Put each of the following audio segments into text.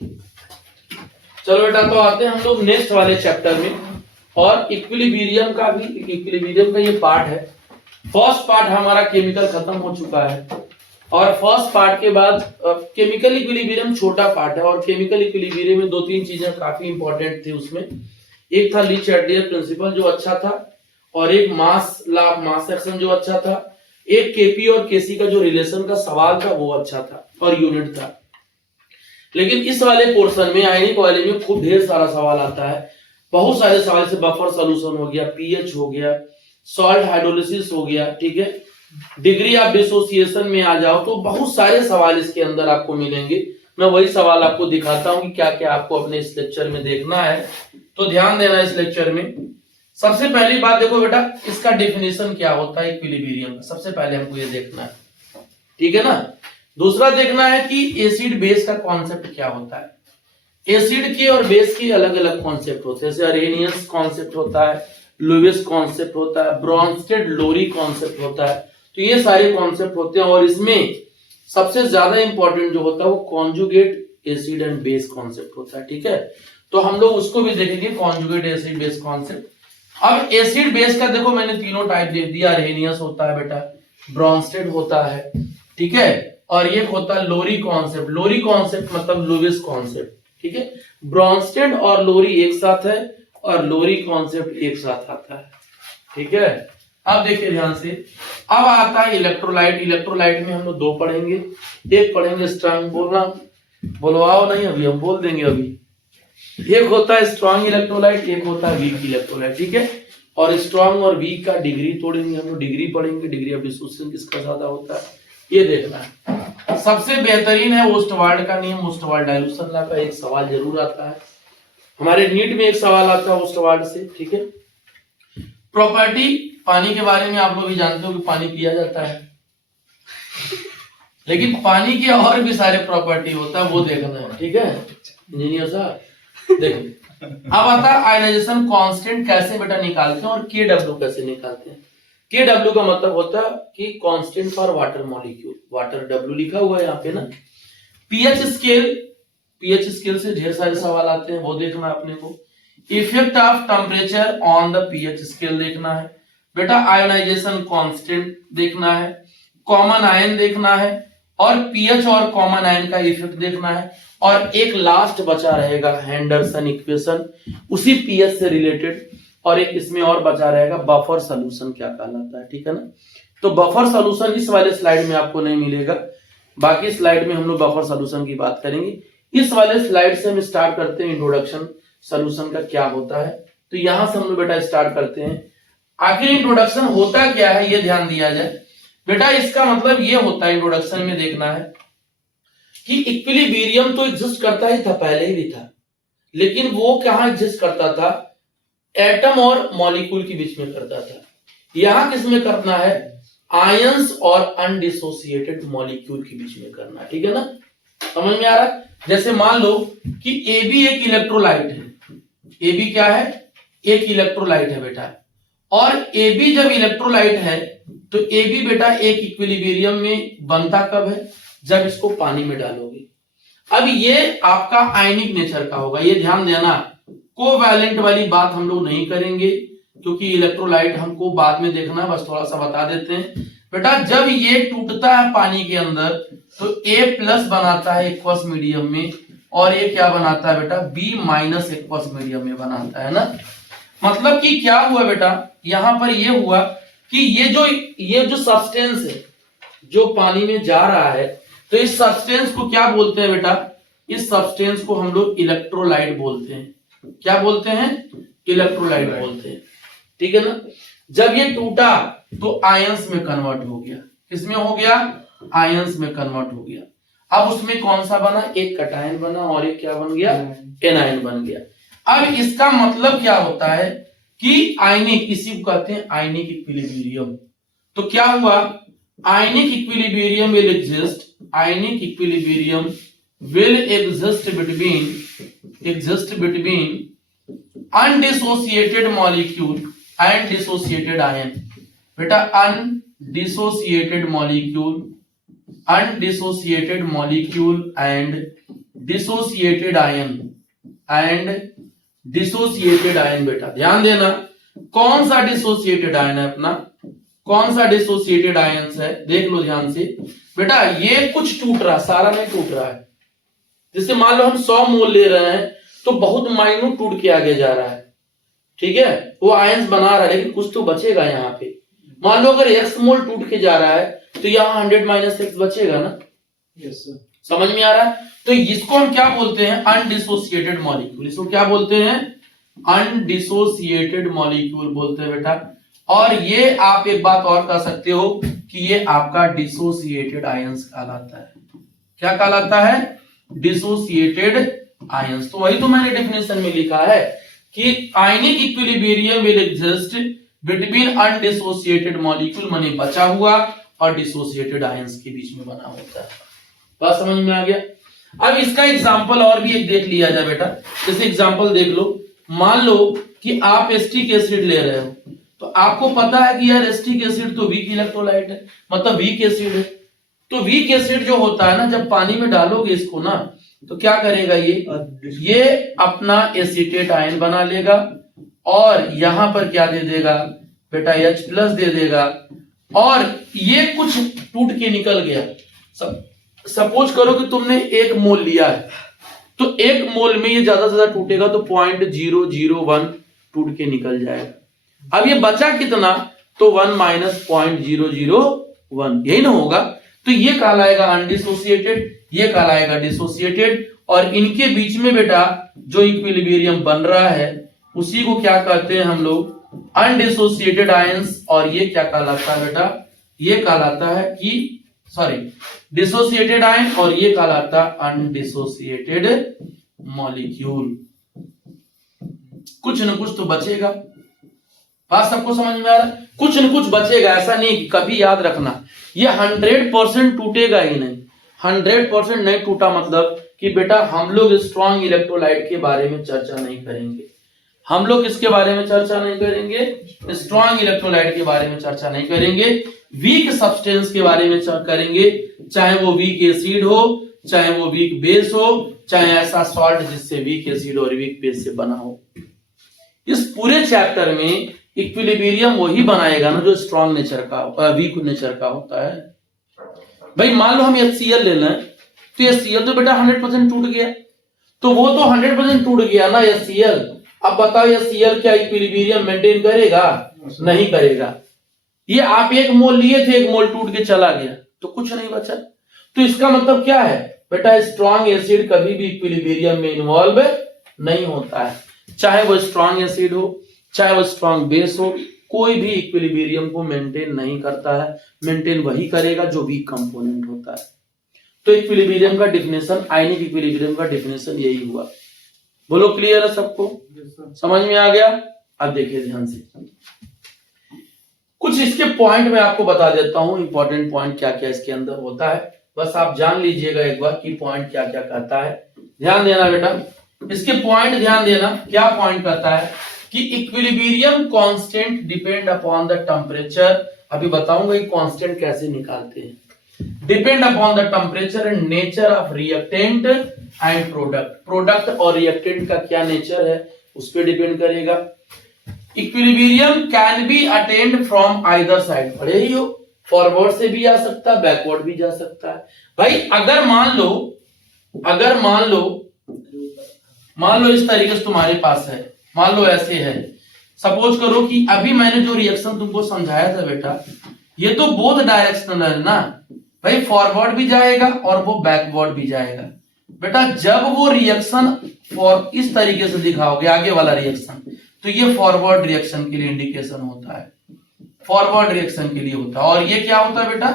चलो बेटा, तो आते हैं हम लोग नेक्स्ट वाले चैप्टर में। और इक्विलिब्रियम का भी, इक्विलिब्रियम का ये पार्ट है। फर्स्ट पार्ट हमारा केमिकल खत्म हो चुका है, और फर्स्ट पार्ट के बाद केमिकल इक्विलिब्रियम छोटा पार्ट है। और केमिकल इक्विलिब्रियम में दो तीन चीजें काफी इंपॉर्टेंट थी उसमें। एक था लीच-एडलियर प्रिंसिपल जो अच्छा था, और एक मास लॉ ऑफ मास एक्शन जो अच्छा था, एक केपी और केसी का जो रिलेशन का सवाल था वो अच्छा था और यूनिट था। लेकिन इस वाले पोर्शन में, आयनिक वाले में खूब ढेर सारा सवाल आता है। बहुत सारे सवाल से बफर सॉल्यूशन हो गया, पीएच हो गया, सॉल्ट हाइड्रोलिसिस हो गया, ठीक है, डिग्री ऑफ डिसोसिएशन में आ जाओ तो बहुत सारे सवाल इसके अंदर आपको मिलेंगे। मैं वही सवाल आपको दिखाता हूं कि क्या क्या आपको अपने इस लेक्चर में देखना है, तो ध्यान देना इस लेक्चर में। सबसे पहली बात देखो बेटा, इसका डेफिनेशन क्या होता है इक्विलिब्रियम का, सबसे पहले हमको ये देखना है, ठीक है ना। दूसरा देखना है कि एसिड बेस का कॉन्सेप्ट क्या होता है। एसिड के और बेस के अलग अलग कॉन्सेप्ट होते हैं, जैसे अरेनियस कॉन्सेप्ट होता है, लुईस कॉन्सेप्ट होता है, ब्रॉन्स्टेड लोरी कॉन्सेप्ट होता है। तो ये सारे कॉन्सेप्ट होते हैं, और इसमें सबसे ज्यादा इंपॉर्टेंट जो होता है वो conjugate acid and base concept होता है, ठीक है। तो हम लोग उसको भी देखेंगे, कॉन्जुगेट एसिड बेस कॉन्सेप्ट। अब एसिड बेस का देखो मैंने तीनों टाइप दे दिया। अरेनियस होता है बेटा, ब्रॉन्स्टेड होता है, ठीक है, और ये होता है लोरी कॉन्सेप्ट। लोरी कॉन्सेप्ट मतलब लुईस कॉन्सेप्ट, ठीक है। ब्रॉन्स्टेड और लोरी एक साथ है, और लोरी कॉन्सेप्ट एक साथ आता है, ठीक है। अब देखिए ध्यान से, अब आता है इलेक्ट्रोलाइट। इलेक्ट्रोलाइट में हम लोग दो पढ़ेंगे, एक पढ़ेंगे स्ट्रांग, बोलना बोलवाओ नहीं, अभी हम बोल देंगे अभी। एक होता है स्ट्रांग इलेक्ट्रोलाइट, एक होता है वीक इलेक्ट्रोलाइट, ठीक है। और स्ट्रांग और वीक का डिग्री तोड़ेंगे हम लोग, डिग्री पढ़ेंगे, डिग्री ऑफ डिसोसिएशन किसका ज्यादा होता है ये देखना है। सबसे बेहतरीन है ओस्टवाल्ड का नियम, ओस्टवाल्ड डाइल्यूशन लॉ का एक सवाल जरूर आता है हमारे नीट में, एक सवाल आता है ओस्टवाल्ड से, ठीक है। प्रॉपर्टी, पानी के बारे में आप लोग भी जानते हो कि पानी पिया जाता है, लेकिन पानी के और भी सारे प्रॉपर्टी होता है, वो देखना है, ठीक है इंजीनियर साहब। देखो अब आता है आयनाइजेशन कांस्टेंट कैसे बेटा निकालते हैं, और केडब्ल्यू कैसे निकालते हैं। केडब्ल्यू का मतलब होता है कि constant for water molecule, water W लिखा हुआ है यहाँ पे ना। पीएच स्केल, पीएच स्केल से ढेर सारे सवाल आते हैं, वो देखना अपने को। Effect of temperature on the pH scale देखना है बेटा। आयोनाइजेशन कांस्टेंट देखना है, कॉमन आयन देखना है, और पीएच और कॉमन आयन का इफेक्ट देखना है। और एक लास्ट बचा रहेगा हेंडरसन इक्वेशन, उसी पीएच से रिलेटेड, और एक इसमें और बचा रहेगा बफर सॉल्यूशन क्या कहलाता है, ठीक है ना। तो बफर सॉल्यूशन इस वाले स्लाइड में आपको नहीं मिलेगा, बाकी स्लाइड में हम लोग बफर सॉल्यूशन की बात करेंगे। इस वाले स्लाइड से हम स्टार्ट करते हैं इंट्रोडक्शन सॉल्यूशन का क्या होता है। तो यहां से हम लोग बेटा स्टार्ट करते हैं। आखिर इंट्रोडक्शन होता क्या है ये ध्यान दिया जाए बेटा। इसका मतलब ये होता है, इंट्रोडक्शन में देखना है कि इक्विलिब्रियम तो एग्जिस्ट करता ही था, पहले ही भी था, लेकिन वो कहां एग्जिस्ट करता था, एटम और मॉलिक्यूल के बीच में करता था। यहां किस में करना है, आयंस और अनडिसोसिएटेड मॉलिक्यूल के बीच में करना, ठीक है ना, समझ में आ रहा है। जैसे मान लो कि AB एक इलेक्ट्रोलाइट है, AB क्या है, एक इलेक्ट्रोलाइट है बेटा, और AB जब इलेक्ट्रोलाइट है तो AB बेटा एक इक्विलिब्रियम में बनता कब है, जब इसको पानी में डालोगे। अब ये आपका आयनिक नेचर का होगा, ये ध्यान देना। कोवैलेंट वाली बात हम लोग नहीं करेंगे, क्योंकि इलेक्ट्रोलाइट हमको बाद में देखना है, बस थोड़ा सा बता देते हैं बेटा। जब ये टूटता है पानी के अंदर तो A+ बनाता है एक्वस मीडियम में, और ये क्या बनाता है बेटा, B- एक्वस मीडियम में बनाता है ना। मतलब कि क्या हुआ बेटा, यहां पर ये हुआ कि ये जो सब्सटेंस है जो पानी में जा रहा है, तो इस सब्सटेंस को क्या बोलते हैं बेटा, इस सब्सटेंस को हम लोग इलेक्ट्रोलाइट बोलते हैं। क्या बोलते हैं, इलेक्ट्रोलाइट बोलते हैं, ठीक है ना। जब ये टूटा तो आयंस में कन्वर्ट हो गया, किसमें हो गया, आयंस में कन्वर्ट हो गया। अब उसमें कौन सा बना, एक कटायन बना, और एक क्या बन गया, एनायन बन गया। अब इसका मतलब क्या होता है कि आयनिक, इसी को कहते हैं आयनिक इक्विलिब्रियम। तो क्या हुआ, ionic equilibrium will exist, ionic equilibrium will exist between undissociated molecule and dissociated ion। बेटा undissociated molecule and dissociated ion and dissociated ion. बेटा ध्यान देना, कौन सा डिसोसिएटेड आयन है अपना, कौन सा डिसोसिएटेड आयन है, देख लो ध्यान से बेटा। ये कुछ टूट रहा, सारा नहीं टूट रहा है। जैसे मान लो हम 100 मोल ले रहे हैं तो बहुत माइन्यूट टूट के आगे जा रहा है, ठीक है, वो आयंस बना रहा है, लेकिन कुछ तो बचेगा यहाँ पे। मान लो अगर x मोल टूट के जा रहा है तो यहाँ 100 - x बचेगा ना। Yes sir. समझ में आ रहा है? तो इसको हम क्या बोलते हैं, अनडिसोसिएटेड मॉलिक्यूल। इसको क्या बोलते हैं, अनडिसोसिएटेड मॉलिक्यूल बोलते हैं बेटा। और ये आप एक बात और कह सकते हो कि ये आपका डिसोसिएटेड आयंस कहलाता है। क्या कहलाता है, डिसोसिएटेड आयंस। तो वही तो मैंने डेफिनेशन में लिखा है कि ionic equilibrium will exist between undissociated molecule, माने बचा हुआ, और डिसोसिएटेड आयंस के बीच में बना होता है। बात समझ में आ गया? अब इसका एग्जांपल और भी एक देख लिया जाए बेटा। जैसे एग्जांपल देख लो, मान लो कि आप एस्टिक एसिड ले रहे हो, तो आपको पता है कि यार एस्टिक एसिड तो वीक इलेक्ट्रोलाइट है, मतलब वीक एसिड है। तो वीक एसिड जो होता है ना, जब पानी में डालोगे इसको ना, तो क्या करेगा, ये अपना एसीटेट आयन बना लेगा और यहां पर क्या दे देगा बेटा, H+ दे देगा, और ये कुछ टूट के निकल गया। सपोज करो कि तुमने 1 मोल लिया है, तो 1 मोल में ये ज्यादा से ज्यादा टूटेगा तो 0.001 टूट के निकल जाएगा। अब ये बचा कितना, तो 1 - 0.001, यही ना होगा। तो ये कहलाएगा अनडिसोसिएटेड, ये कहलाएगा डिसोसिएटेड, और इनके बीच में बेटा जो इक्विलिब्रियम बन रहा है उसी को क्या कहते हैं हम लोग, अनडिसोसिएटेड आयंस। और ये क्या कहलाता है बेटा, ये कहलाता है कि सॉरी डिसोसिएटेड आयन, और ये कहलाता है अनडिसोसिएटेड मॉलिक्यूल। कुछ न कुछ तो बचेगा। बात सबको समझ में आ रहा है? कुछ न कुछ बचेगा, ऐसा नहीं कि कभी याद रखना ये 100% टूटेगा ही नहीं। 100% नहीं टूटा मतलब कि बेटा हम लोग स्ट्रॉन्ग इलेक्ट्रोलाइट के बारे में चर्चा नहीं करेंगे। हम लोग किसके बारे में चर्चा नहीं करेंगे, स्ट्रॉन्ग इलेक्ट्रोलाइट के बारे में चर्चा नहीं करेंगे। वीक सब्सटेंस के बारे में चर्चा करेंगे, चाहे वो वीक एसिड हो, चाहे वो वीक बेस हो, चाहे ऐसा सॉल्ट जिससे वीक एसिड और वीक बेस से बना हो। इस पूरे चैप्टर में इक्विलिब्रियम वही बनाएगा ना जो स्ट्रॉन्ग नेचर का, वीक नेचर का होता है। भाई मान लो हम HCl ले लें, तो HCl तो बेटा 100% टूट गया, तो वो तो 100% टूट गया ना HCl। अब बताओ HCl क्या इक्विलिब्रियम मेंटेन करेगा? नहीं करेगा। ये आप 1 मोल लिए थे, 1 मोल टूट के चला गया तो कुछ नहीं बचा। तो इसका मतलब क्या है बेटा, स्ट्रॉन्ग एसिड कभी भी इक्विलिब्रियम में इन्वॉल्व नहीं होता है। चाहे वो स्ट्रॉन्ग एसिड हो, चाहे वो स्ट्रॉन्ग बेस हो, कोई भी इक्विलिब्रियम को मेंटेन नहीं करता है। मेंटेन वही करेगा जो वीक कंपोनेंट होता है। तो इक्विलिब्रियम का डिफिनेशन, आयनिक इक्विलिब्रियम का डिफिनेशन यही हुआ। बोलो क्लियर है सबको? समझ में आ गया? अब देखिए ध्यान से, कुछ इसके पॉइंट में आपको बता देता हूं, इंपॉर्टेंट पॉइंट क्या क्या इसके अंदर होता है। बस आप जान लीजिएगा एक बार कि पॉइंट क्या क्या कहता है। ध्यान देना बेटा, इसके पॉइंट ध्यान देना। क्या पॉइंट कहता है कि equilibrium constant depend upon the temperature. अभी बताऊंगा कि कांस्टेंट कैसे निकालते हैं। Depend upon the temperature and nature of reactant and product. Product और रिएक्टेंट का क्या नेचर है उस पर डिपेंड करेगा। Equilibrium can be attend from either side. पढ़े ही हो, फॉरवर्ड से भी आ सकता है, बैकवर्ड भी जा सकता है। भाई अगर मान लो इस तरीके से तुम्हारे पास है, मान लो ऐसे है। सपोज करो कि अभी मैंने जो रिएक्शन तुमको समझाया था बेटा, ये तो बोथ डायरेक्शनल है ना भाई, फॉरवर्ड भी जाएगा और वो बैकवर्ड भी जाएगा। बेटा जब वो रिएक्शन फॉर इस तरीके से दिखाओगे आगे वाला रिएक्शन, तो ये फॉरवर्ड रिएक्शन के लिए इंडिकेशन होता है, फॉरवर्ड रिएक्शन के लिए होता है। और ये क्या होता है बेटा,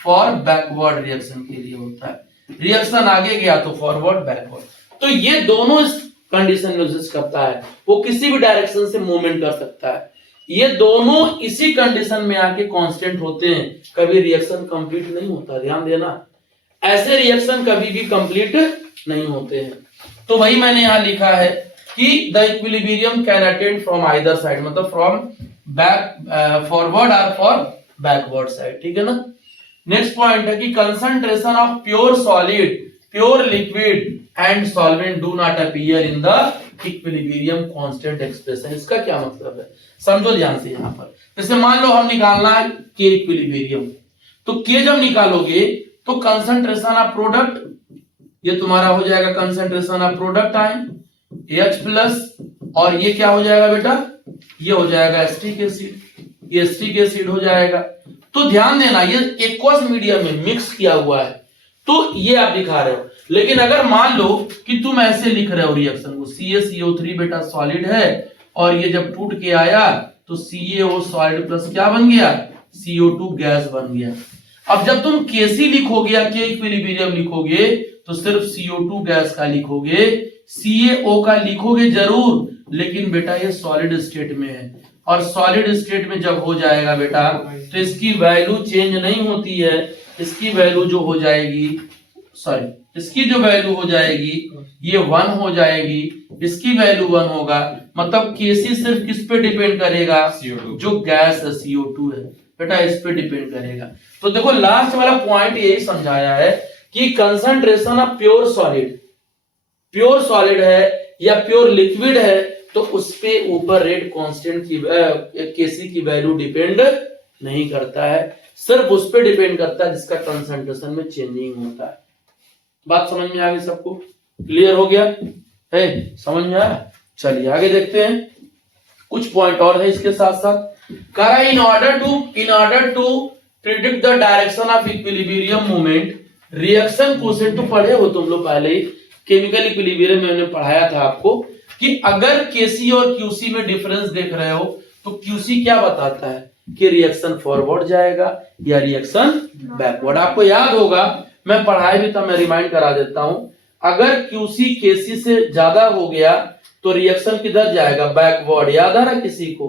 फॉर बैकवर्ड रिएक्शन के लिए होता है। रिएक्शन आगे गया तो फॉरवर्ड बैकवर्ड। तो ये दोनों इस कंडीशन में एग्जिस्ट करता है, वो किसी भी डायरेक्शन से मूवमेंट कर सकता है। ये दोनों इसी कंडीशन में आके कांस्टेंट होते हैं, कभी रिएक्शन कंप्लीट नहीं होता। ध्यान देना, ऐसे रिएक्शन कभी भी कंप्लीट नहीं होते हैं। तो वही मैंने यहां लिखा है कि the equilibrium can attain from either side, मतलब फ्रॉम बैक फॉरवर्ड और फॉर बैकवर्ड साइड। ठीक है ना। नेक्स्ट पॉइंट है कि concentration of pure pure liquid and solvent do not appear in the equilibrium constant expression. इसका क्या मतलब है, समझो ध्यान से। यहां पर जैसे मान लो हम निकालना है के इक्विलिब्रियम, तो के जब निकालोगे तो कंसंट्रेशन ऑफ प्रोडक्ट, ये तुम्हारा हो जाएगा concentration of product ion H plus, और ये क्या हो जाएगा बेटा, ये हो जाएगा एसिटिक एसिड, ये एसिटिक एसिड हो जाएगा। तो ध्यान देना ये एक्वस मीडियम में मिक्स किया हुआ है, तो ये आप दिखा रहे हो। लेकिन अगर मान लो कि तुम ऐसे लिख रहे हो रिएक्शन को, CaCO3 बेटा सॉलिड है, और ये जब टूट के आया तो CaO सॉलिड प्लस क्या बन गया, CO2 गैस बन गया। अब जब तुम Kc लिखोगे या के इक्विलिब्रियम लिखोगे तो सिर्फ CO2 गैस का लिखोगे, CaO का लिखोगे जरूर, लेकिन बेटा ये सॉलिड स्टेट में है, और सॉलिड स्टेट में जब हो जाएगा बेटा तो इसकी वैल्यू चेंज नहीं होती है, इसकी वैल्यू जो हो जाएगी, सॉरी इसकी जो वैल्यू हो जाएगी ये 1 हो जाएगी, इसकी वैल्यू 1 होगा। मतलब Kc सिर्फ किस पे डिपेंड करेगा, CO2। जो गैस है CO2 है बेटा, इस पे डिपेंड करेगा। तो देखो लास्ट वाला पॉइंट यही समझाया है कि कंसंट्रेशन ऑफ प्योर सॉलिड है या प्योर लिक्विड है तो उस पे ऊपर रेट कांस्टेंट की Kc की वैल्यू डिपेंड नहीं करता है, सिर्फ उस पे डिपेंड करता है जिसका कंसंट्रेशन में चेंजिंग होता है। बात समझ में आ गई सबको, क्लियर हो गया है, समझ में आया। चलिए आगे देखते हैं, कुछ पॉइंट और है इसके साथ साथ। करा in order to predict the direction of equilibrium movement, reaction quotient तो पढ़े हो तुम लोग पहले ही, केमिकल इक्विलिब्रियम में मैंने पढ़ाया था आपको कि अगर Kc और Qc में डिफरेंस देख रहे हो तो Qc क्या बताता है कि रिएक्शन फॉरवर्ड जाएगा या रिएक्शन बैकवर्ड। आपको याद होगा, मैं पढ़ाया भी था, मैं रिमाइंड करा देता हूं, अगर Qc Kc से ज्यादा हो गया तो रिएक्शन किधर जाएगा, बैकवर्ड। याद आ रहा किसी को?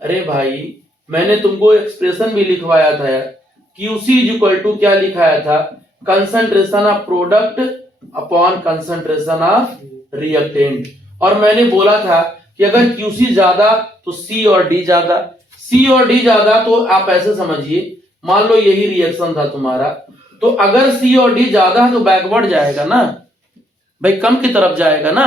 अरे भाई मैंने तुमको एक्सप्रेशन भी लिखवाया था यार, Qc इज इक्वल टू क्या लिखाया था, concentration of product upon concentration of reactant. और मैंने बोला था कि अगर Qc ज्यादा तो C और D ज्यादा, C और D ज्यादा तो आप ऐसे समझिए, मान लो यही रिएक्शन था तुम्हारा, तो अगर C और D ज्यादा है तो बैकवर्ड जाएगा ना भाई, कम की तरफ जाएगा ना,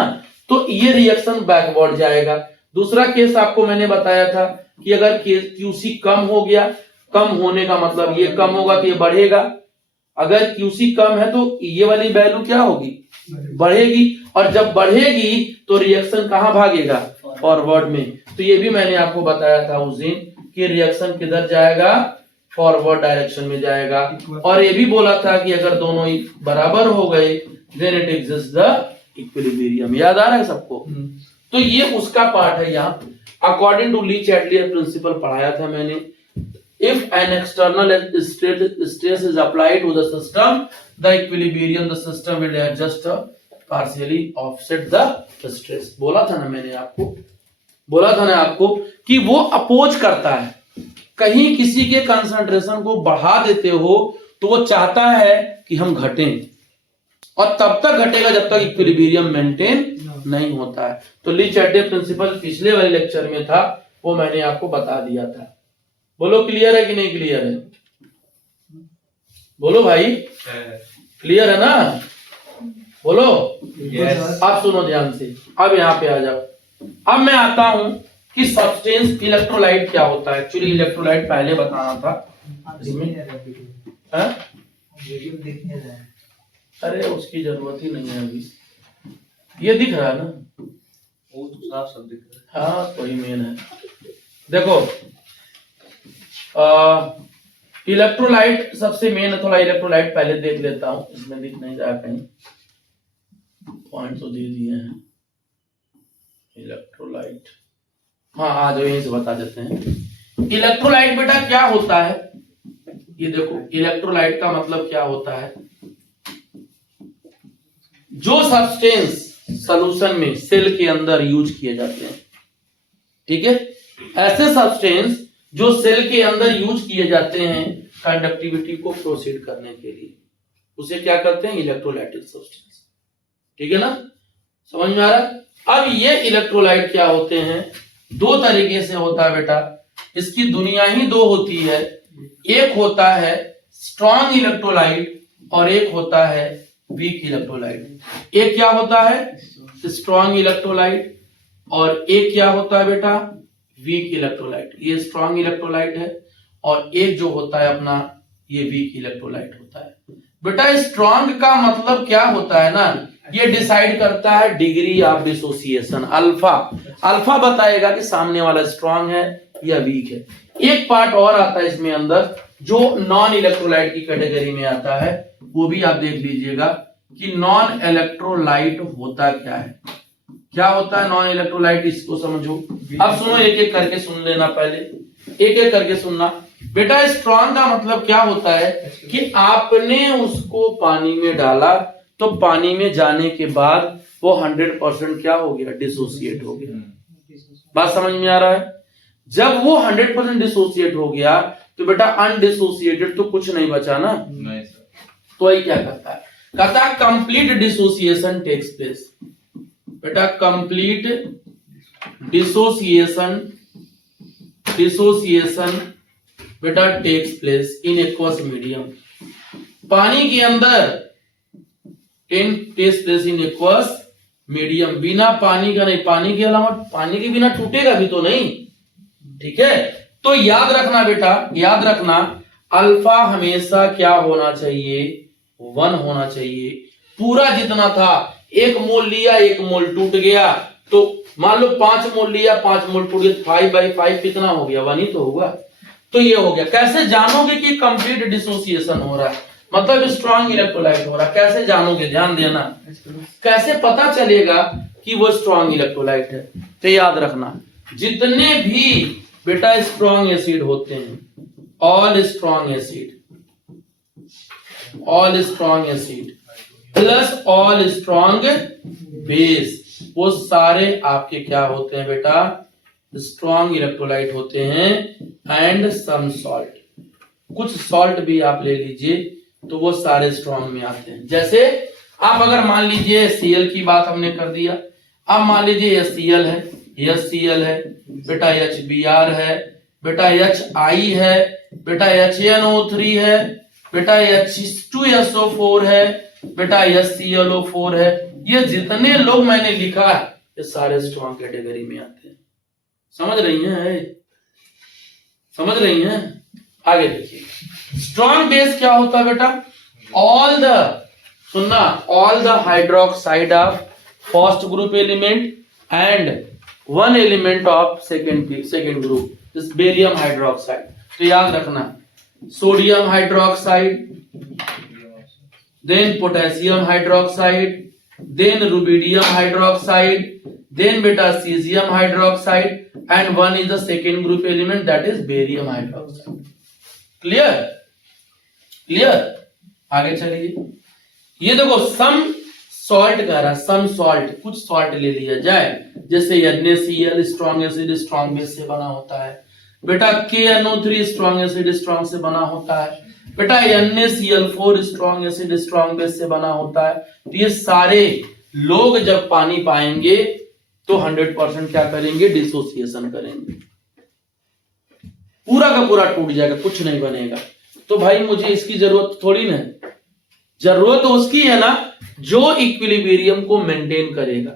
तो ये रिएक्शन बैकवर्ड जाएगा। दूसरा केस आपको मैंने बताया था कि अगर Qc कम हो गया, कम होने का मतलब ये कम होगा तो ये बढ़ेगा, अगर Qc कम है तो ये वाली वैल्यू क्या होगी, बढ़ेगी, और जब बढ़ेगी तो रिएक्शन कहां भागेगा, फॉरवर्ड में। तो ये भी मैंने आपको बताया था उस दिन कि रिएक्शन किधर जाएगा, फॉरवर्ड डायरेक्शन में जाएगा। और ये भी बोला था कि अगर दोनों बराबर हो गए then it exist the equilibrium. याद आ रहा है सबको? तो ये उसका पार्ट है। यहाँ according to Le Chatelier principle पढ़ाया था मैंने, if an external stress is applied to the system, the equilibrium the system will adjust partially offset the stress। बोला था ना मैंने आपको, बोला था ना आपको कि वो अपोज करता है, कहीं किसी के कंसंट्रेशन को बढ़ा देते हो तो वो चाहता है कि हम घटें, और तब तक घटेगा जब तक इक्विलिब्रियम मेंटेन नहीं होता है। तो ली चैटलियर प्रिंसिपल पिछले वाले लेक्चर में था, वो मैंने आपको बता दिया था। बोलो क्लियर है कि नहीं क्लियर है, बोलो भाई क्लियर है ना, बोलो। yes। अब सुनो ध्यान से, अब यहाँ पे आ जाओ। अब मैं आता हूं कि सब्सटेंस इलेक्ट्रोलाइट क्या होता है। एक्चुअली इलेक्ट्रोलाइट पहले बताना था इसमें, अरे उसकी जरूरत ही नहीं है अभी, ये दिख रहा है ना, वो तो साफ सब दिख रहा है। हाँ वही मेन है। देखो इलेक्ट्रोलाइट सबसे मेन है, थोड़ा इलेक्ट्रोलाइट पहले देख लेता हूं, इसमें दिख नहीं रहा कहीं, पॉइंट तो दे दिए हैं। इलेक्ट्रोलाइट, हाँ आ जाओ यहीं से बता देते हैं। इलेक्ट्रोलाइट बेटा क्या होता है, ये देखो इलेक्ट्रोलाइट का मतलब क्या होता है, जो सब्सटेंस सॉल्यूशन में सेल के अंदर यूज किए जाते हैं, ठीक है, ऐसे सब्सटेंस जो सेल के अंदर यूज किए जाते हैं कंडक्टिविटी को प्रोसीड करने के लिए, उसे क्या करते हैं, इलेक्ट्रोलाइटिक सब्सटेंस। ठीक है ना, समझ में आ रहा है? अब ये इलेक्ट्रोलाइट क्या होते हैं, दो तरीके से होता है बेटा, इसकी दुनिया ही दो होती है, एक होता है स्ट्रॉन्ग इलेक्ट्रोलाइट और एक होता है वीक इलेक्ट्रोलाइट। एक क्या होता है स्ट्रॉन्ग इलेक्ट्रोलाइट और एक क्या होता है बेटा वीक इलेक्ट्रोलाइट। ये स्ट्रॉन्ग इलेक्ट्रोलाइट है और एक जो होता है अपना ये वीक इलेक्ट्रोलाइट होता है। बेटा स्ट्रॉन्ग का मतलब क्या होता है ना, ये डिसाइड करता है degree of dissociation. Alpha alpha बताएगा कि सामने वाला स्ट्रॉन्ग है या वीक है। एक पार्ट और आता है इसमें अंदर जो नॉन इलेक्ट्रोलाइट की कैटेगरी में आता है, वो भी आप देख लीजिएगा कि नॉन इलेक्ट्रोलाइट होता क्या है। क्या होता है नॉन इलेक्ट्रोलाइट, इसको समझो। अब सुनो, एक एक करके सुन लेना, पहले एक एक करके सुनना। बेटा स्ट्रॉन्ग का मतलब क्या होता है कि आपने उसको पानी में डाला तो पानी में जाने के बाद वो 100% क्या हो गया डिसोसिएट हो गया। बात समझ में आ रहा है। जब वो 100% डिसोसिएट हो गया तो बेटा अनडिसोसिएटेड तो कुछ नहीं बचा ना। नहीं सर। तो ये क्या करता है, कहता है कंप्लीट डिसोसिएशन टेक्स प्लेस। बेटा कंप्लीट डिसोसिएशन बेटा takes place in aqueous medium. पानी के अंदर takes place in aqueous medium. बिना पानी का नहीं, पानी के अलावा पानी के बिना टूटेगा भी तो नहीं, ठीक है। तो याद रखना बेटा, याद रखना अल्फा हमेशा क्या होना चाहिए 1 होना चाहिए। पूरा जितना था 1 मोल लिया 1 मोल टूट गया, तो मान लो 5 मोल लिया 5 मोल टूट गया, 5/5 कितना हो गया 1 ही तो होगा। तो ये हो गया। कैसे जानोगे कि कंप्लीट डिसोसिएशन हो रहा है, मतलब स्ट्रॉन्ग इलेक्ट्रोलाइट हो रहा है, कैसे जानोगे, ध्यान देना। कैसे पता चलेगा कि वो स्ट्रॉन्ग इलेक्ट्रोलाइट है, तो याद रखना जितने भी बेटा स्ट्रॉन्ग एसिड होते हैं, all strong acid plus all strong base, वो सारे आपके क्या होते हैं बेटा स्ट्रॉन्ग इलेक्ट्रोलाइट होते हैं। एंड सम सॉल्ट, कुछ सॉल्ट भी आप ले लीजिए तो वो सारे स्ट्रॉन्ग में आते हैं। जैसे आप अगर मान लीजिए Cl की बात हमने कर दिया, अब मान लीजिए HCl है, HCl है बेटा, HBr है बेटा, HI है बेटा, HNO3 है बेटा, H2SO4 है बेटा, HClO4 है। ये जितने लोग मैंने लिखा है ये सारे स्ट्रॉन्ग कैटेगरी में आते हैं। समझ रही हैं, समझ रही हैं। आगे देखिए स्ट्रॉन्ग बेस क्या होता है बेटा, ऑल द, सुनना, all the hydroxide of first group element and 1 element of second group, this barium hydroxide. तो याद रखना sodium hydroxide, then potassium hydroxide, then rubidium hydroxide, then beta cesium hydroxide and 1 is the second group element, that is barium hydroxide. clear आगे चलिए। ये देखो सम salt कह रहा है, सम सॉल्ट, कुछ सॉल्ट ले लिया जाए। जैसे NaCl strong acid strong base से बना होता है बेटा, KNO3 स्ट्रॉन्ग एसिड स्ट्रॉन्ग से बना होता है बेटा, NaCl4 strong acid strong base से बना होता है। तो ये सारे लोग जब पानी पाएंगे तो 100% क्या करेंगे डिसोसिएशन करेंगे, पूरा का पूरा टूट जाएगा, कुछ नहीं बनेगा। तो भाई मुझे इसकी जरूरत थोड़ी ना, जरूरत उसकी है ना जो इक्विलिब्रियम को मेंटेन करेगा।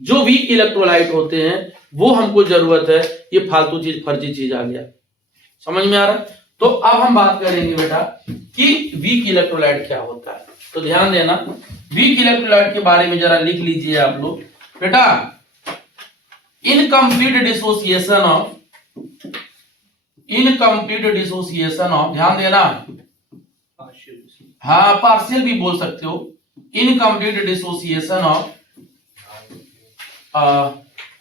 जो वीक इलेक्ट्रोलाइट होते हैं वो हमको जरूरत है, ये फालतू चीज फर्जी चीज आ गया। समझ में आ रहा है। तो अब हम बात करेंगे बेटा कि वीक इलेक्ट्रोलाइट क्या होता है। तो ध्यान देना, वीक इलेक्ट्रोलाइट के बारे में जरा लिख लीजिए आप लोग बेटा। इनकम्प्लीट डिसोसिएशन ऑफ, ध्यान देना, हाँ पार्शियल भी बोल सकते हो। इनकम्प्लीट डिसोसिएशन ऑफ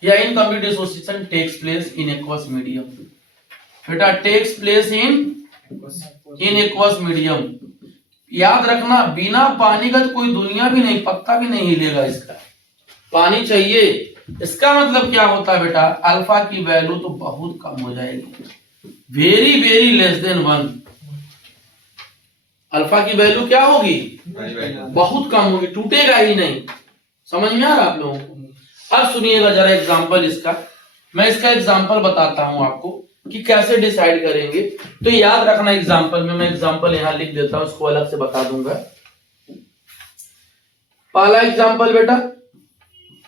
या incomplete dissociation takes place in aqueous medium बेटा, takes place in aqueous medium. याद रखना बिना पानी का तो कोई दुनिया भी नहीं, पत्ता भी नहीं हिलेगा इसका, पानी चाहिए। इसका मतलब क्या होता है बेटा, अल्फा की वैल्यू तो बहुत कम हो जाएगी, very very less than 1। Alpha की वैल्यू क्या होगी, बहुत कम होगी, टूटेगा ही नहीं। समझ में आ रहा आप लोगों को। अब सुनिएगा जरा एग्जांपल इसका, मैं इसका एग्जांपल बताता हूं आपको कि कैसे डिसाइड करेंगे। तो याद रखना एग्जांपल में, मैं एग्जांपल यहां लिख देता हूं, उसको अलग से बता दूंगा। पहला एग्जांपल बेटा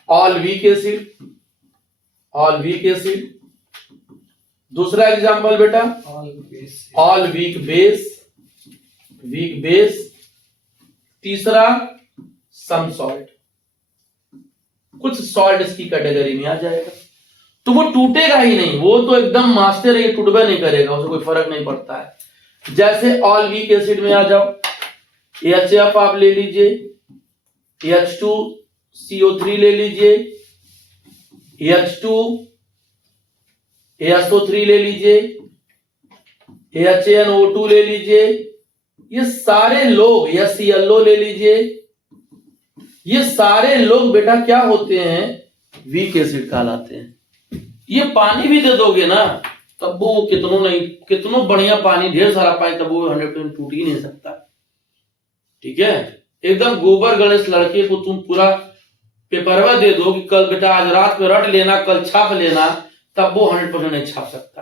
all weak acid, all weak acid. दूसरा एग्जांपल बेटा all weak base, weak base. तीसरा सम सॉल्ट, कुछ सॉल्ट इसकी कैटेगरी में आ जाएगा। तो वो टूटेगा ही नहीं, वो तो एकदम मास्टर है, टूटबे नहीं करेगा, उसे कोई फर्क नहीं पड़ता है। जैसे ऑल वीक एसिड में आ जाओ, HF आप ले लीजिए, H2CO3 ले लीजिए, H2SO3 ले लीजिए, HNO2 ले लीजिए, ये सारे लोग, या ClO ले लीजिए, ये सारे लोग बेटा क्या होते हैं, वीक एसिड कहलाते हैं। ये पानी भी दे दोगे ना तब वो कितनों बढ़िया पानी, ढेर सारा पानी, तब वो 100% टूट ही नहीं सकता। ठीक है, एकदम गोबर गणेश लड़के को तुम पूरा पेपरवा दे दो कि कल बेटा आज रात में रट लेना, कल छाप लेना, तब वो 100% नहीं छाप सकता,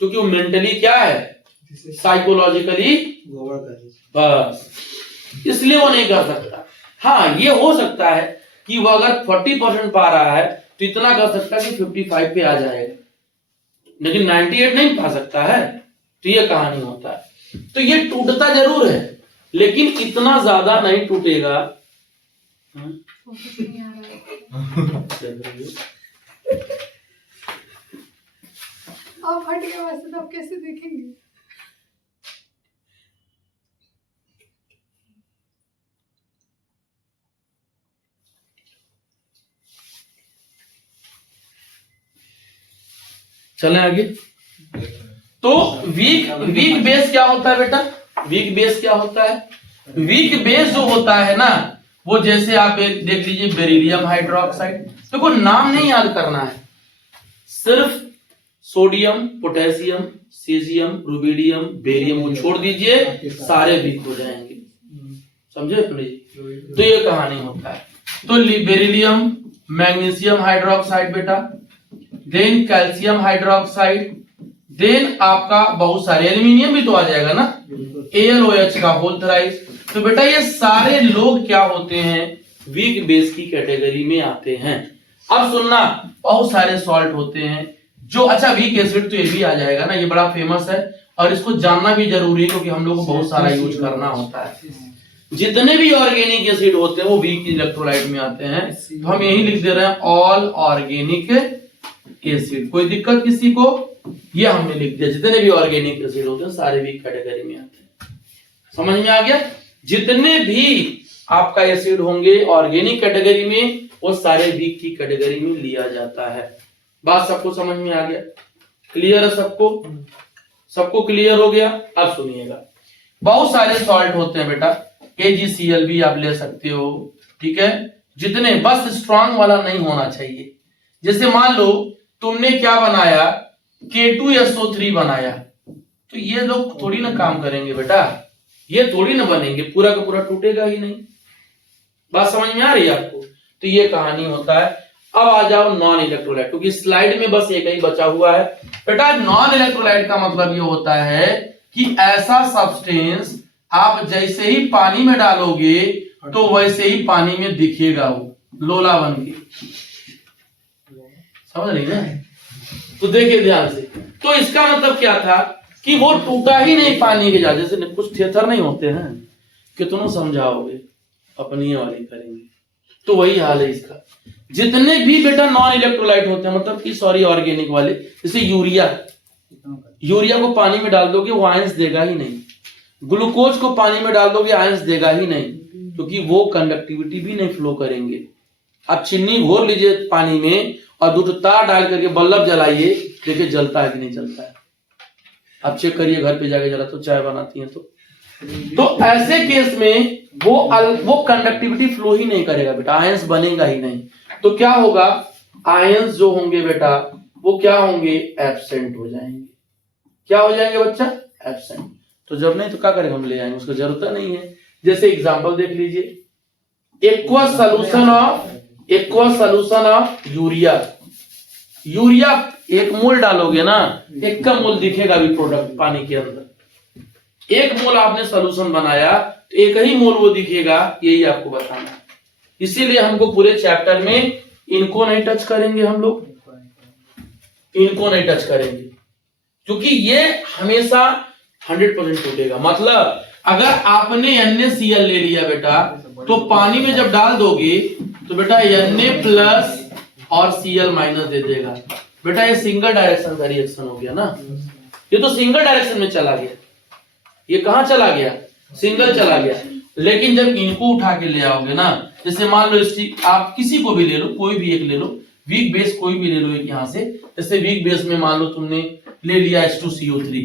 क्योंकि वो मेंटली क्या है, साइकोलॉजिकली बस, इसलिए वो नहीं कर सकता। हाँ, ये हो सकता है कि वो अगर 40% पा रहा है तो इतना कर सकता है कि 55 पे आ जाएगा, लेकिन 98 नहीं पा सकता है। तो ये कहानी होता है। तो ये टूटता जरूर है, लेकिन इतना ज्यादा नहीं टूटेगा। आप हट गए वैसे तो आप कैसे देखेंगे? चलें आगे। तो वीक बेस क्या होता है बेटा, वीक बेस क्या होता है? वीक बेस जो होता है ना, वो जैसे आप देख लीजिए बेरिलियम हाइड्रोक्साइड। देखो नाम नहीं याद करना है, सिर्फ sodium, potassium, caesium, rubidium, barium को छोड़ दीजिए, सारे वीक हो जाएंगे। समझे प्लीज? तो ये कहानी होता है। तो बेरिलियम, मैग्नीशियम हाइड्रोक्साइड बेटा, देन कैल्शियम हाइड्रोक्साइड, देन आपका बहुत सारे, एल्यूमिनियम भी तो आ जाएगा ना, AlOH का होल थराइज। तो बेटा ये सारे लोग क्या होते हैं, वीक बेस की कैटेगरी में आते हैं। अब सुनना, बहुत सारे सॉल्ट होते हैं जो, अच्छा वीक एसिड तो ये भी आ जाएगा ना, ये बड़ा फेमस है और इसको जानना भी जरूरी है, क्योंकि हम लोग को बहुत सारा यूज करना होता है। जितने भी ऑर्गेनिक एसिड होते हैं वो वीक इलेक्ट्रोलाइट में आते हैं। तो हम यही लिख दे रहे हैं ऑल ऑर्गेनिक एसिड। कोई दिक्कत किसी को? ये हमने लिख दिया, जितने भी ऑर्गेनिक एसिड होते हैं सारे वीक कैटेगरी में आते हैं। समझ में आ गया? जितने भी आपका एसिड होंगे ऑर्गेनिक कैटेगरी में, वो सारे वीक की कैटेगरी में लिया जाता है। बात सबको समझ में आ गया? क्लियर है सबको? सबको क्लियर हो गया? अब सुनिएगा, बहुत सारे सॉल्ट होते हैं बेटा, AgCl भी आप ले सकते हो। ठीक है, जितने, बस स्ट्रांग वाला नहीं होना चाहिए। जैसे मान लो तुमने क्या बनाया, K2SO3 बनाया, तो ये लोग थोड़ी ना काम करेंगे बेटा, ये थोड़ी ना बनेंगे, पूरा का पूरा टूटेगा ही नहीं। बात समझ में आ रही है आपको? तो ये कहानी होता है। अब आ जाओ नॉन इलेक्ट्रोलाइट, क्योंकि स्लाइड में बस एक ही बचा हुआ है बेटा। नॉन इलेक्ट्रोलाइट का मतलब ये होता है कि ऐसा सब्सटेंस आप जैसे ही पानी में डालोगे तो वैसे ही पानी में दिखेगा, वो लोला बन के। समझ रही ना? तो देखिए ध्यान से, तो इसका मतलब क्या था कि वो टूटा ही नहीं पानी के जा, जैसे कुछ थेथर नहीं होते हैं, कितनों समझाओगे, अपनी वाली करेंगे। तो वही हाल है इसका। जितने भी बेटा नॉन इलेक्ट्रोलाइट होते हैं, मतलब कि सॉरी ऑर्गेनिक वाले, जैसे यूरिया को पानी में डाल दोगे वो आयंस देगा ही नहीं, ग्लूकोज को पानी में डाल दोगे आयंस देगा ही नहीं, क्योंकि वो कंडक्टिविटी भी नहीं फ्लो करेंगे। आप चीनी घोर लीजिए पानी में और दूध तार डाल करके बल्ब जलाइए, देखिए जलता है कि नहीं जलता है। आप चेक करिए घर पे जाके, जरा तो चाय बनाती हैं तो ऐसे केस में वो कंडक्टिविटी फ्लो ही नहीं करेगा बेटा, आयंस बनेगा ही नहीं। तो क्या होगा, आयंस जो होंगे बेटा वो क्या होंगे, एब्सेंट हो जाएंगे। क्या हो जाएंगे बच्चा, एब्सेंट। तो जब नहीं तो क्या करेंगे, हम ले आएंगे, उसको जरूरत नहीं है। जैसे एग्जांपल देख लीजिए, एक्वा सोल्यूशन ऑफ यूरिया 1 मोल डालोगे ना, 1 का मोल दिखेगा भी प्रोडक्ट पानी के अंदर। 1 मोल आपने सोल्यूशन बनाया तो 1 ही मोल वो दिखेगा, यही आपको बताना है। इसीलिए हमको पूरे चैप्टर में इनको नहीं टच करेंगे, हम लोग इनको नहीं टच करेंगे, क्योंकि ये हमेशा 100% टूटेगा। मतलब अगर आपने NaCl ले लिया बेटा, तो पानी में जब डाल दोगे तो बेटा Na+ और Cl- दे देगा बेटा। ये सिंगल डायरेक्शन का रिएक्शन हो गया ना, ये तो सिंगल डायरेक्शन में चला गया। ये कहां चला गया? सिंगल चला गया। लेकिन जब इनको उठा के ले आओगे ना, जैसे मान लो आप किसी को भी ले लो, कोई भी एक ले लो, वीक बेस कोई भी ले लो एक यहां से। जैसे वीक बेस में मान लो तुमने ले लिया H2CO3,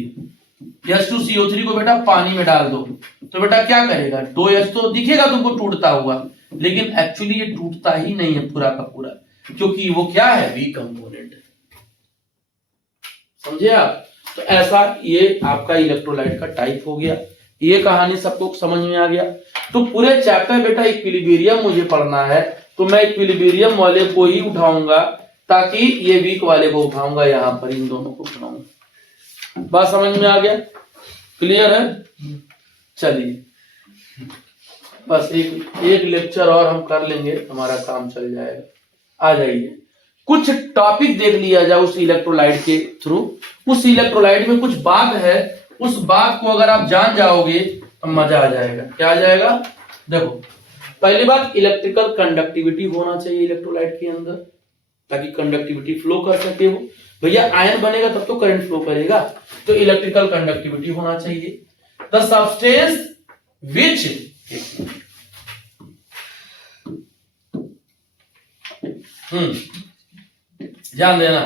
H2CO3 को बेटा पानी में डाल दो तो बेटा क्या करेगा? 2H तो दिखेगा तुमको टूटता हुआ, लेकिन एक्चुअली ये टूटता ही नहीं है पूरा का पूरा, क्योंकि वो क्या है? वीक कंपोनेंट है। समझे आप? तो ऐसा ये आपका इलेक्ट्रोलाइट का टाइप हो गया। ये कहानी सबको समझ में आ गया। तो पूरे चैप्टर बेटा इक्विलिब्रियम मुझे पढ़ना है, तो मैं इक्विलिब्रियम वाले को ही उठाऊंगा, ताकि ये वीक वाले को उठाऊंगा, यहां पर इन दोनों को उठाऊंगा। बात समझ में आ गया? क्लियर है? चलिए बस एक लेक्चर और हम कर लेंगे, हमारा काम चल जाएगा। आ जाइए, कुछ टॉपिक देख लिया जाए उस इलेक्ट्रोलाइट के थ्रू। उस इलेक्ट्रोलाइट में कुछ बात है, उस बात को अगर आप जान जाओगे तो मजा आ जाएगा। क्या आ जाएगा? देखो, पहली बात, इलेक्ट्रिकल कंडक्टिविटी होना चाहिए इलेक्ट्रोलाइट के अंदर, ताकि कंडक्टिविटी फ्लो कर सके। वो भैया आयन बनेगा तब तो करंट फ्लो करेगा, तो इलेक्ट्रिकल कंडक्टिविटी होना चाहिए। द सब्सटेंस विच ध्यान देना,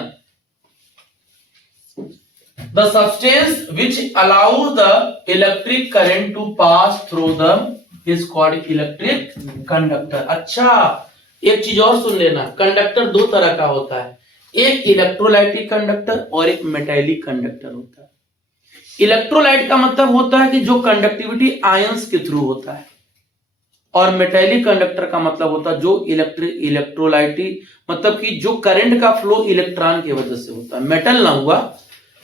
the substance which allows the electric current to pass through the is called electric conductor. अच्छा, एक चीज और सुन लेना, कंडक्टर दो तरह का होता है, एक इलेक्ट्रोलाइटिक कंडक्टर और एक मेटालिक कंडक्टर होता है। इलेक्ट्रोलाइट का मतलब होता है कि जो कंडक्टिविटी आयंस के थ्रू होता है, और मेटालिक कंडक्टर का मतलब होता है जो इलेक्ट्रोलाइटिक मतलब कि जो करंट का फ्लो इलेक्ट्रॉन की वजह से होता है। मेटल ना हुआ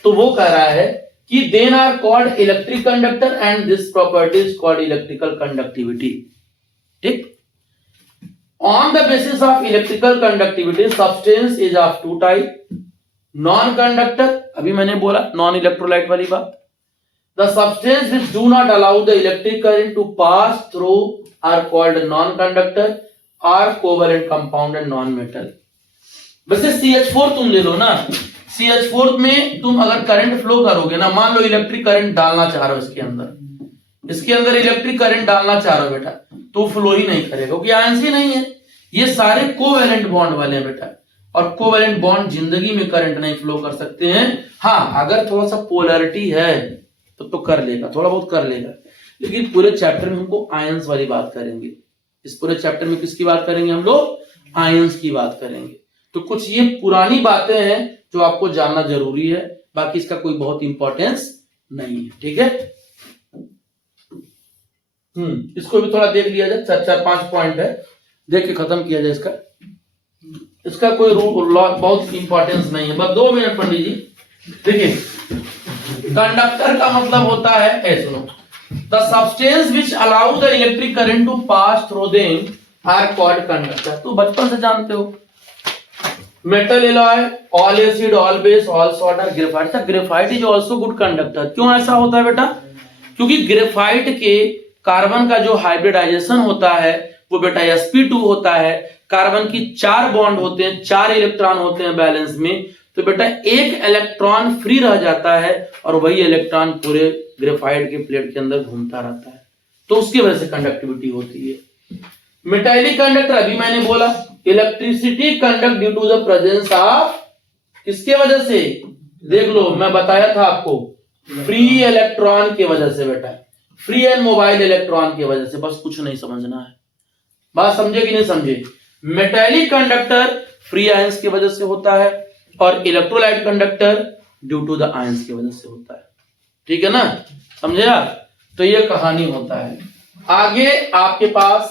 तो वो कह रहा है कि then are called electric conductor and this property is called electrical conductivity. ठीक, on the basis of electrical conductivity substance is of two type, non conductor, अभी मैंने बोला नॉन इलेक्ट्रोलाइट वाली बात, the substance which do not allow the electric current to pass through are called non conductor or covalent compound and non metal। वैसे CH4 तुम ले लो ना, CH4 में तुम अगर करंट फ्लो करोगे ना, मान लो इलेक्ट्रिक करंट डालना चाह रहे हो इसके अंदर इलेक्ट्रिक करंट डालना चाह रहे हो बेटा, तो फ्लो ही नहीं करेगा, क्योंकि आयंस ही नहीं है। ये सारे कोवेलेंट बॉन्ड वाले हैं बेटा, और कोवेलेंट बॉन्ड जिंदगी में करंट नहीं फ्लो कर सकते हैं। हाँ, अगर थोड़ा सा पोलैरिटी है तो कर लेगा, थोड़ा बहुत कर लेगा, लेकिन पूरे चैप्टर में हमको आयंस वाली बात करेंगे। इस पूरे चैप्टर में किसकी बात करेंगे हम लोग? आयंस की बात करेंगे। तो कुछ ये पुरानी बातें हैं जो आपको जानना जरूरी है, बाकी इसका कोई बहुत इंपॉर्टेंस नहीं है। ठीक है, इसको भी थोड़ा देख लिया जाए, 4-5 पॉइंट है, देख के खत्म किया जाए। इसका कोई बहुत इंपॉर्टेंस नहीं है, बस 2 मिनट पंडित जी। देखिए, कंडक्टर का मतलब होता है, सुनो, the substance which allow the electric current to pass through them are called conductor. तो बचपन से जानते हो, metal alloy, all acid, all base, all solder, graphite. Graphite is also good conductor. क्यों ऐसा होता है बेटा? क्योंकि ग्रेफाइट के कार्बन का जो हाइब्रिडाइजेशन होता है वो बेटा sp2 होता है। कार्बन की 4 बॉन्ड होते हैं, 4 इलेक्ट्रॉन होते हैं बैलेंस में, तो बेटा एक इलेक्ट्रॉन फ्री रह जाता है और वही इलेक्ट्रॉन पूरे ग्रेफाइट के प्लेट के अंदर घूमता रहता है, तो उसकी वजह से कंडक्टिविटी होती है। मेटालिक कंडक्टर, अभी मैंने बोला, electricity conduct due to the presence of, किसके वजह से? देख लो, मैं बताया था आपको, फ्री इलेक्ट्रॉन की वजह से बेटा, फ्री एंड मोबाइल इलेक्ट्रॉन की वजह से। बस कुछ नहीं समझना है, बात समझे कि नहीं समझे? मेटालिक कंडक्टर फ्री आयंस की वजह से होता है और electrolyte conductor due to the ions की वजह से होता है। ठीक है ना, समझे आप? तो ये कहानी होता है। आगे आपके पास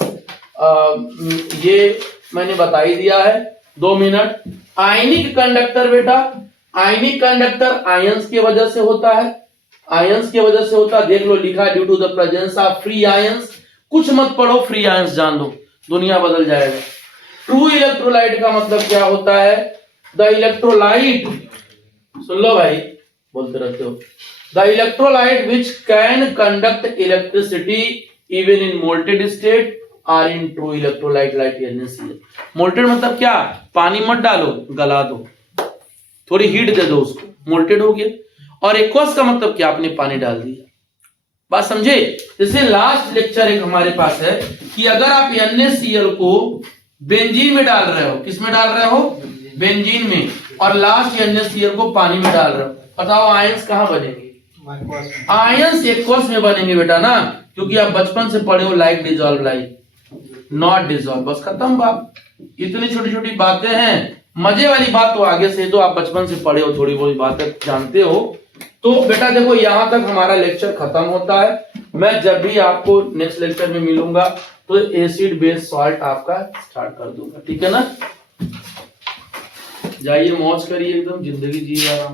ये मैंने बता ही दिया है, 2 मिनट। आयनिक कंडक्टर बेटा, आयनिक कंडक्टर आयंस की वजह से होता है, आयंस की वजह से होता है। देख लो, लिखा due to the presence of free ions. कुछ मत पढ़ो, फ्री आयंस जान लो, दुनिया बदल जाएगा। ट्रू इलेक्ट्रोलाइट का मतलब क्या होता है? द इलेक्ट्रोलाइट, सुन लो भाई, बोलते रहते हो, the electrolyte which can conduct electricity even in molten state are in true electrolyte like NaCl। Molten मतलब क्या? पानी मत डालो, गला दो, थोड़ी हीट दे दो उसको, मोल्टेड हो गया। और एक्वस का मतलब क्या? आपने पानी डाल दिया। बात समझे? जैसे लास्ट लेक्चर एक हमारे पास है कि अगर आप NaCl को बेंजीन में डाल रहे हो, किस में डाल रहे हो? बेंजीन में, और लास्ट NaCl को पानी में डाल रहे हो, बताओ आयंस कहां बनेंगे? आयंस एक्वस में बनेंगे बेटा ना, क्योंकि आप बचपन से पढ़े हो like dissolve like not dissolve. बस खत्म बात। इतनी छोटी छोटी बातें हैं, मजे वाली बात तो आगे से तो आप बचपन से पढ़े हो, थोड़ी बहुत बातें जानते हो। तो बेटा देखो, यहां तक हमारा लेक्चर खत्म होता है। मैं जब भी आपको नेक्स्ट लेक्चर में मिलूंगा तो एसिड बेस सॉल्ट आपका स्टार्ट कर दूंगा, ठीक है ना? जाइए मौज करिए, एकदम जिंदगी जी रहा हूं।